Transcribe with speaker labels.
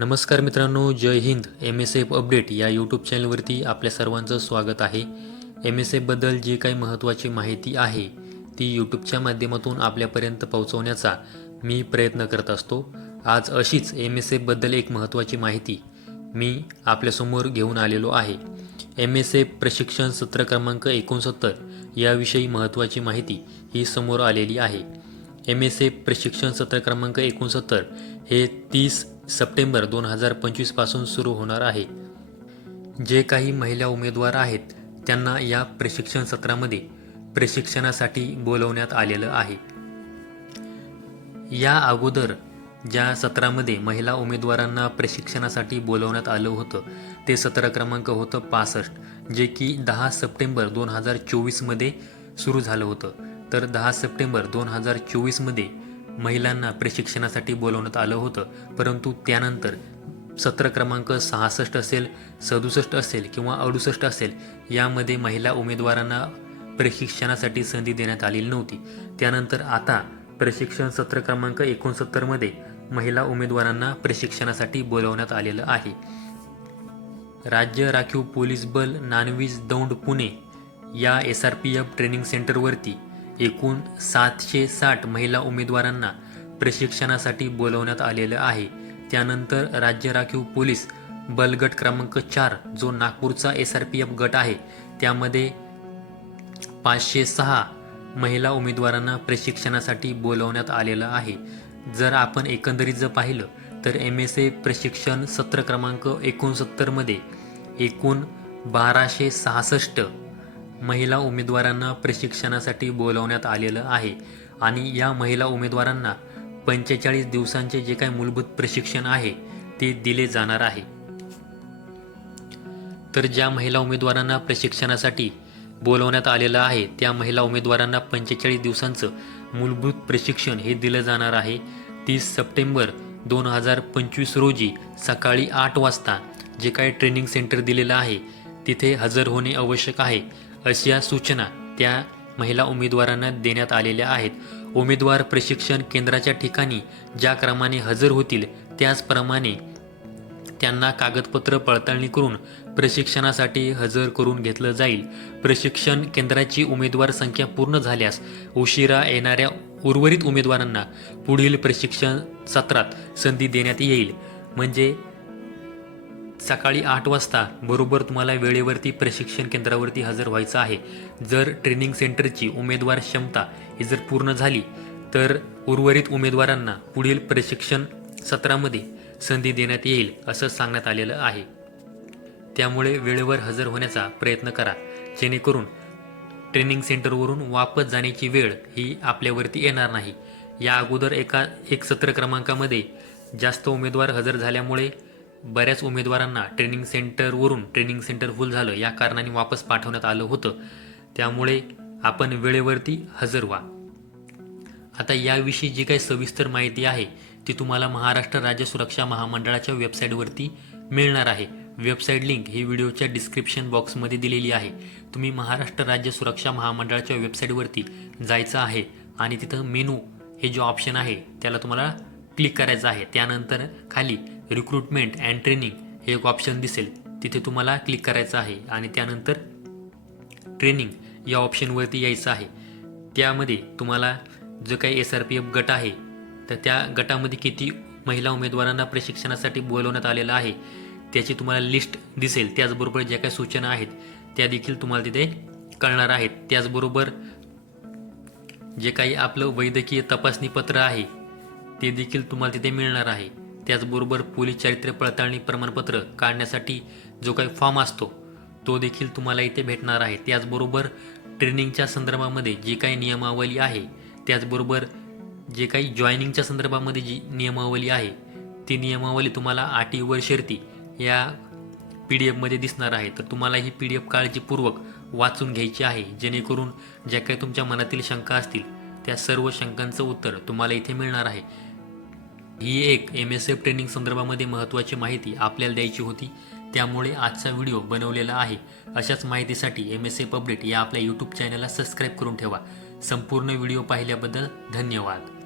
Speaker 1: नमस्कार मित्रांनो जय हिंद. एम एस एफ अपडेट या यूट्यूब चॅनलवरती आपल्या सर्वांचं स्वागत आहे. एम एस एफबद्दल जी काही महत्त्वाची माहिती आहे ती यूट्यूबच्या माध्यमातून आपल्यापर्यंत पोहोचवण्याचा मी प्रयत्न करत असतो. आज अशीच एम एस एफबद्दल एक महत्त्वाची माहिती मी आपल्यासमोर घेऊन आलेलो आहे. एम एस एफ प्रशिक्षण सत्र क्रमांक एकोणसत्तर याविषयी महत्त्वाची माहिती ही समोर आलेली आहे. एम एस एफ प्रशिक्षण सत्र क्रमांक एकोणसत्तर हे तीस सप्टेंबर दोन हजार पंचवीसपासून सुरू होणार आहे. जे काही महिला उमेदवार आहेत त्यांना या प्रशिक्षण सत्रामध्ये प्रशिक्षणासाठी बोलवण्यात आलेलं आहे. या अगोदर ज्या सत्रामध्ये महिला उमेदवारांना प्रशिक्षणासाठी बोलवण्यात आलं होतं ते सत्र क्रमांक होतं पासष्ट जे की दहा सप्टेंबर दोन हजार चोवीसमध्ये सुरू झालं होतं. तर दहा सप्टेंबर दोन हजार चोवीसमध्ये महिलांना प्रशिक्षणासाठी बोलवण्यात आलं होतं. परंतु त्यानंतर सत्र क्रमांक सहासष्ट असेल सदुसष्ट असेल किंवा अडुसष्ट असेल यामध्ये महिला उमेदवारांना प्रशिक्षणासाठी संधी देण्यात आलेली नव्हती. त्यानंतर आता प्रशिक्षण सत्र क्रमांक एकोणसत्तरमध्ये महिला उमेदवारांना प्रशिक्षणासाठी बोलवण्यात आलेलं आहे. राज्य राखीव पोलीस बल नानवीज दौंड पुणे या S R P F training सेंटरवरती एकूण सातशे साठ महिला उमेदवारांना प्रशिक्षणासाठी बोलवण्यात आलेलं आहे. त्यानंतर राज्य राखीव पोलीस बलगट क्रमांक चार जो नागपूरचा एस आर पी एफ गट आहे त्यामध्ये पाचशे सहा महिला उमेदवारांना प्रशिक्षणासाठी बोलवण्यात आलेलं आहे. जर आपण एकंदरीत जर पाहिलं तर एम एस ए प्रशिक्षण सत्र क्रमांक एकोणसत्तरमध्ये एकूण बाराशे सहासष्ट महिला उमेदवारांना प्रशिक्षणासाठी बोलवण्यात आलेलं आहे. आणि या महिला उमेदवारांना पंचेचाळीस दिवसांचे जे काही मूलभूत प्रशिक्षण आहे ते दिले जाणार आहे. तर ज्या महिला उमेदवारांना प्रशिक्षणासाठी बोलवण्यात आलेलं आहे त्या महिला उमेदवारांना पंचेचाळीस दिवसांचं मूलभूत प्रशिक्षण हे दिलं जाणार आहे. तीस सप्टेंबर दोन हजार पंचवीस रोजी सकाळी आठ वाजता जे काही ट्रेनिंग सेंटर दिलेलं आहे तिथे हजर होणे आवश्यक आहे. अशा सूचना त्या महिला उमेदवारांना देण्यात आलेल्या आहेत. उमेदवार प्रशिक्षण केंद्राच्या ठिकाणी ज्या क्रमाने हजर होतील त्याचप्रमाणे त्यांना कागदपत्र पडताळणी करून प्रशिक्षणासाठी हजर करून घेतलं जाईल. प्रशिक्षण केंद्राची उमेदवार संख्या पूर्ण झाल्यास उशिरा येणाऱ्या उर्वरित उमेदवारांना पुढील प्रशिक्षण सत्रात संधी देण्यात येईल. म्हणजे सकाळी आठ वाजता बरोबर तुम्हाला वेळेवरती प्रशिक्षण केंद्रावरती हजर व्हायचं आहे. जर ट्रेनिंग सेंटरची उमेदवार क्षमता ही जर पूर्ण झाली तर उर्वरित उमेदवारांना पुढील प्रशिक्षण सत्रामध्ये संधी देण्यात येईल असं सांगण्यात आलेलं आहे. त्यामुळे वेळेवर हजर होण्याचा प्रयत्न करा. जेणेकरून ट्रेनिंग सेंटरवरून वापस जाण्याची वेळ ही आपल्यावरती येणार नाही. या अगोदर एका एक सत्र क्रमांकामध्ये जास्त उमेदवार हजर झाल्यामुळे बऱ्याच उमेदवारांना ट्रेनिंग सेंटरवरून ट्रेनिंग सेंटर फुल झालं. या कारणाने वापस पाठवण्यात आलं होतं. त्यामुळे आपण वेळेवरती हजर व्हा. आता याविषयी जी काही सविस्तर माहिती आहे ती तुम्हाला महाराष्ट्र राज्य सुरक्षा महामंडळाच्या वेबसाईटवरती मिळणार आहे. वेबसाईट लिंक ही व्हिडिओच्या डिस्क्रिप्शन बॉक्समध्ये दिलेली आहे. तुम्ही महाराष्ट्र राज्य सुरक्षा महामंडळाच्या वेबसाईटवरती जायचं आहे आणि तिथं मेनू हे जो ऑप्शन आहे त्याला तुम्हाला क्लिक करायचं आहे. त्यानंतर खाली रिक्रुटमेंट अँड ट्रेनिंग हे एक ऑप्शन दिसेल. तिथे तुम्हाला क्लिक करायचं आहे आणि त्यानंतर ट्रेनिंग या ऑप्शनवरती यायचं आहे. त्यामध्ये तुम्हाला जो काही एस आर पी एफ गट आहे तर त्या गटामध्ये किती महिला उमेदवारांना प्रशिक्षणासाठी बोलवण्यात आलेलं आहे त्याची तुम्हाला लिस्ट दिसेल. त्याचबरोबर ज्या काही सूचना आहेत त्या देखील तुम्हाला तिथे कळणार आहेत. त्याचबरोबर जे काही आपलं वैद्यकीय तपासणी पत्र आहे ते देखील तुम्हाला तिथे मिळणार आहे. त्याचबरोबर पोलीस चारित्र्य पडताळणी प्रमाणपत्र काढण्यासाठी जो काही फॉर्म असतो तो देखील तुम्हाला इथे भेटणार आहे. त्याचबरोबर ट्रेनिंगच्या संदर्भामध्ये जी काही नियमावली आहे त्याचबरोबर जे काही जॉईनिंगच्या संदर्भामध्ये जी नियमावली आहे ती नियमावली तुम्हाला अटी वर शर्ती या पी डी एफमध्ये दिसणार आहे. तर तुम्हाला ही पी डी एफ काळजीपूर्वक वाचून घ्यायची आहे. जेणेकरून ज्या काही तुमच्या मनातील शंका असतील त्या सर्व शंकांचं उत्तर तुम्हाला इथे मिळणार आहे. ही एक एम एस एफ ट्रेनिंग संदर्भामध्ये महत्त्वाची माहिती आपल्याला द्यायची होती. त्यामुळे आजचा व्हिडिओ बनवलेला आहे. अशाच माहितीसाठी एम एस एफ अपडेट या आपल्या यूट्यूब चॅनलला सबस्क्राईब करून ठेवा. संपूर्ण व्हिडिओ पाहिल्याबद्दल धन्यवाद.